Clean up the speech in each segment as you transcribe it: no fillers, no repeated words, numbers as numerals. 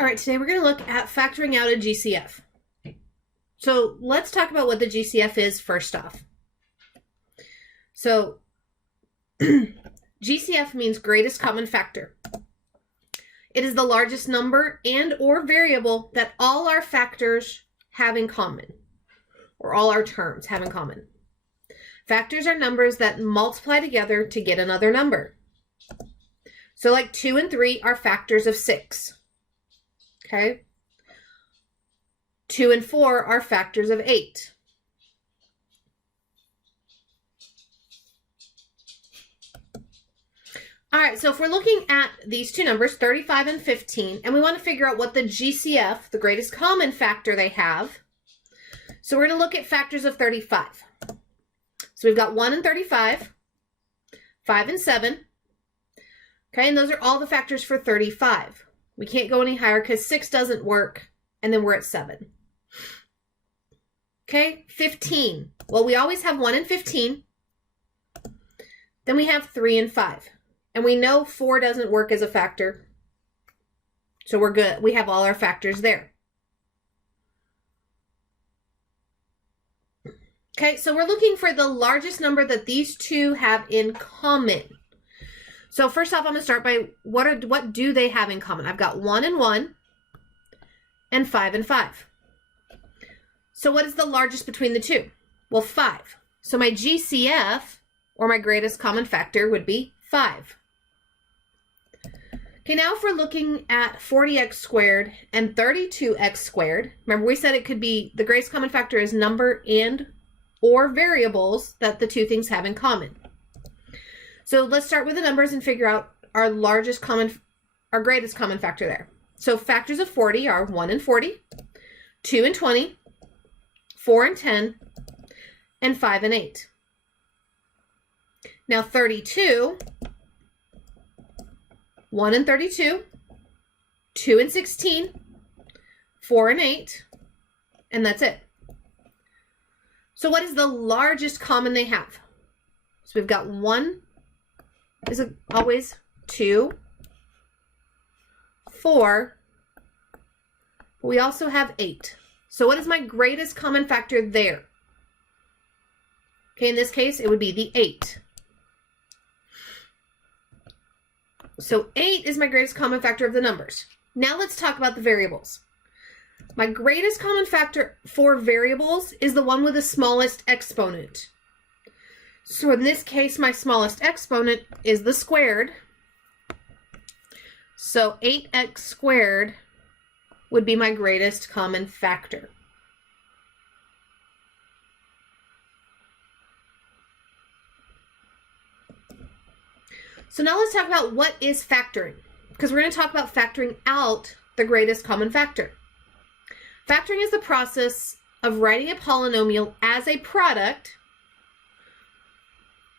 All right, today we're going to look at factoring out a GCF. So let's talk about what the GCF is first off. So GCF means greatest common factor. It is the largest number and or variable that all our factors have in common, or all our terms have in common. Factors are numbers that multiply together to get another number. So like 2 and 3 are factors of 6. Okay. 2 and 4 are factors of 8. All right, so if we're looking at these two numbers, 35 and 15, and we want to figure out what the GCF, the greatest common factor they have, so we're going to look at factors of 35. So we've got 1 and 35, 5 and 7, okay, and those are all the factors for 35. We can't go any higher because 6 doesn't work, and then we're at 7. Okay, 15. Well, we always have 1 and 15. Then we have 3 and 5. And we know 4 doesn't work as a factor. So we're good. We have all our factors there. Okay, so we're looking for the largest number that these two have in common. So first off, I'm going to start by what do they have in common? I've got 1 and 1 and 5 and 5. So what is the largest between the two? Well, 5. So my GCF, or my greatest common factor, would be 5. Okay, now if we're looking at 40x squared and 32x squared, remember we said it could be, the greatest common factor is number and or variables that the two things have in common. So let's start with the numbers and figure out our greatest common factor there. So factors of 40 are 1 and 40, 2 and 20, 4 and 10, and 5 and 8. Now 32, 1 and 32, 2 and 16, 4 and 8, and that's it. So what is the largest common they have? So we've got 1 is always 2, 4, we also have 8. So what is my greatest common factor there? Okay, in this case, it would be the 8. So 8 is my greatest common factor of the numbers. Now let's talk about the variables. My greatest common factor for variables is the one with the smallest exponent. So in this case, my smallest exponent is the squared. So 8x squared would be my greatest common factor. So now let's talk about what is factoring, because we're going to talk about factoring out the greatest common factor. Factoring is the process of writing a polynomial as a product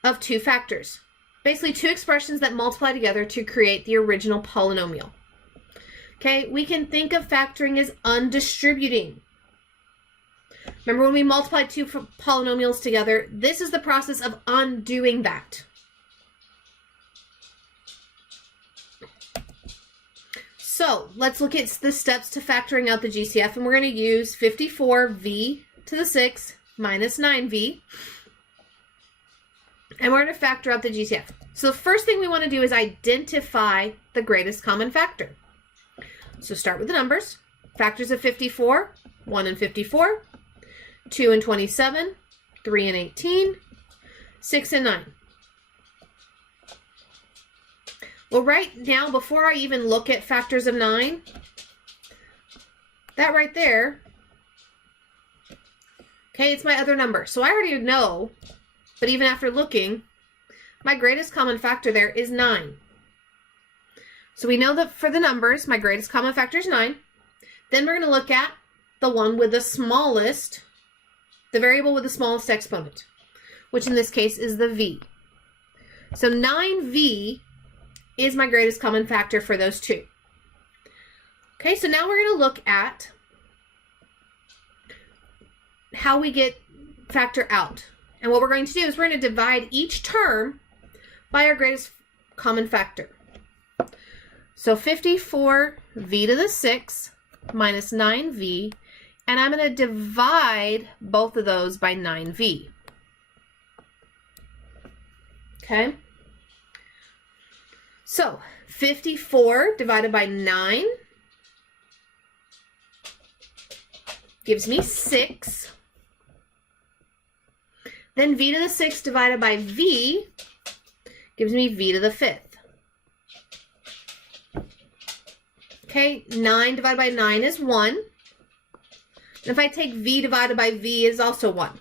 of two factors. Basically, two expressions that multiply together to create the original polynomial. Okay, we can think of factoring as undistributing. Remember when we multiplied two polynomials together? This is the process of undoing that. So let's look at the steps to factoring out the GCF, and we're going to use 54v to the 6 minus 9v. And we're going to factor out the GCF. So the first thing we want to do is identify the greatest common factor. So start with the numbers. Factors of 54, 1 and 54, 2 and 27, 3 and 18, 6 and 9. Well, right now, before I even look at factors of 9, that right there, okay, it's my other number. So I already know, but even after looking, my greatest common factor there is 9. So we know that for the numbers, my greatest common factor is 9. Then we're going to look at the one with the smallest, the variable with the smallest exponent, which in this case is the v. So 9v is my greatest common factor for those two. Okay, so now we're going to look at how we get factor out. And what we're going to do is we're going to divide each term by our greatest common factor. So 54 v to the 6 minus 9v, and I'm going to divide both of those by 9v. Okay? So 54 divided by 9 gives me 6. Then v to the 6 divided by v gives me v to the 5th. Okay, 9 divided by 9 is 1. And if I take v divided by v is also 1.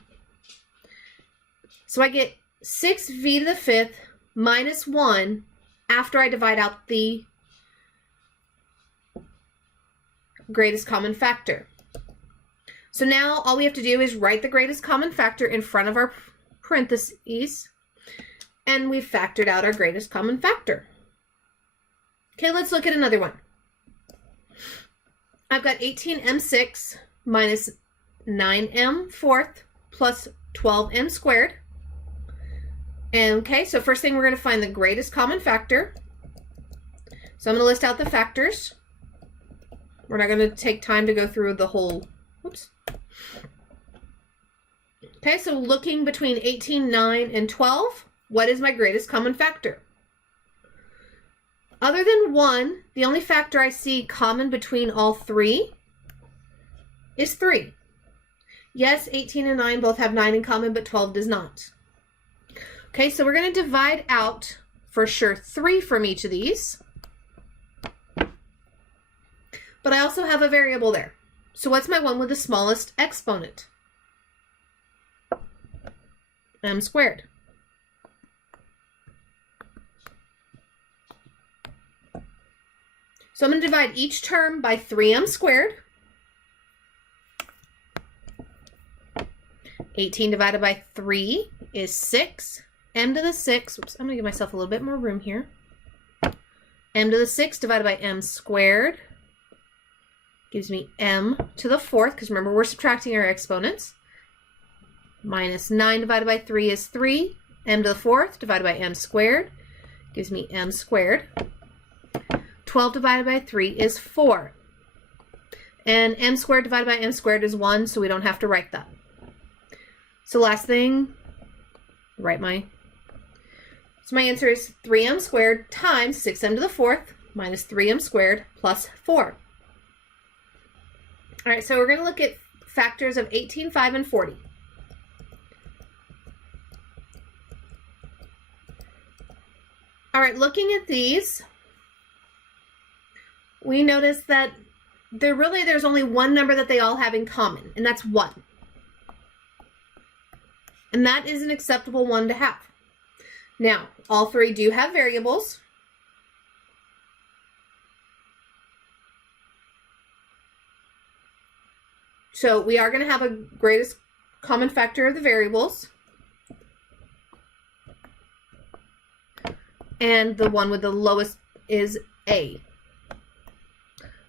So I get 6v to the 5th minus 1 after I divide out the greatest common factor. So now all we have to do is write the greatest common factor in front of our parentheses, and we've factored out our greatest common factor. Okay, let's look at another one. I've got 18m6 minus 9m fourth plus 12m squared. And okay, so first thing we're going to find the greatest common factor. So I'm going to list out the factors. We're not going to take time to go through the whole, whoops. Okay, so looking between 18, 9, and 12, what is my greatest common factor? Other than 1, the only factor I see common between all three is 3. Yes, 18 and 9 both have 9 in common, but 12 does not. Okay, so we're going to divide out, for sure, 3 from each of these. But I also have a variable there. So what's my one with the smallest exponent? M squared. So I'm going to divide each term by 3m squared. 18 divided by 3 is 6. M to the 6, oops, I'm going to give myself a little bit more room here. M to the 6 divided by m squared gives me m to the 4th, because remember we're subtracting our exponents. Minus 9 divided by 3 is 3. M to the 4th divided by m squared gives me m squared. 12 divided by 3 is 4. And m squared divided by m squared is 1, so we don't have to write that. So last thing, write my... So my answer is 3m squared times 6m to the 4th minus 3m squared plus 4. All right, so we're going to look at factors of 18, 5, and 40. All right, looking at these, we notice that there's only one number that they all have in common, and that's 1. And that is an acceptable one to have. Now, all three do have variables. So we are going to have a greatest common factor of the variables. And the one with the lowest is A.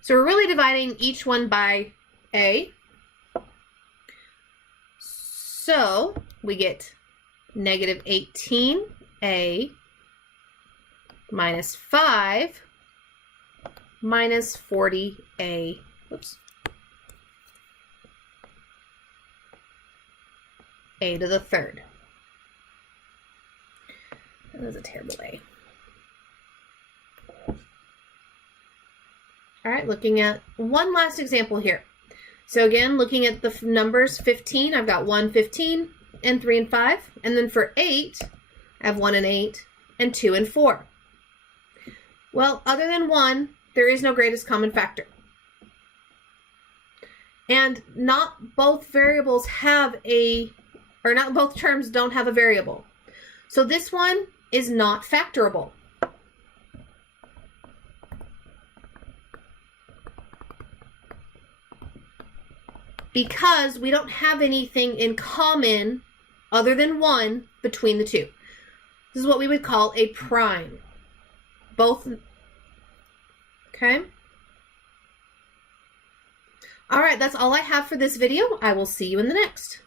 So we're really dividing each one by A. So we get negative 18A minus 5 minus 40A. Whoops. A to the 3rd. That was a terrible A. All right, looking at one last example here. So again, looking at the numbers 15, I've got 1, 15, and 3 and 5. And then for 8, I have 1 and 8, and 2 and 4. Well, other than 1, there is no greatest common factor. And not both variables have not both terms don't have a variable. So this one is not factorable. Because we don't have anything in common other than 1 between the two. This is what we would call a prime. Both, okay? All right, that's all I have for this video. I will see you in the next.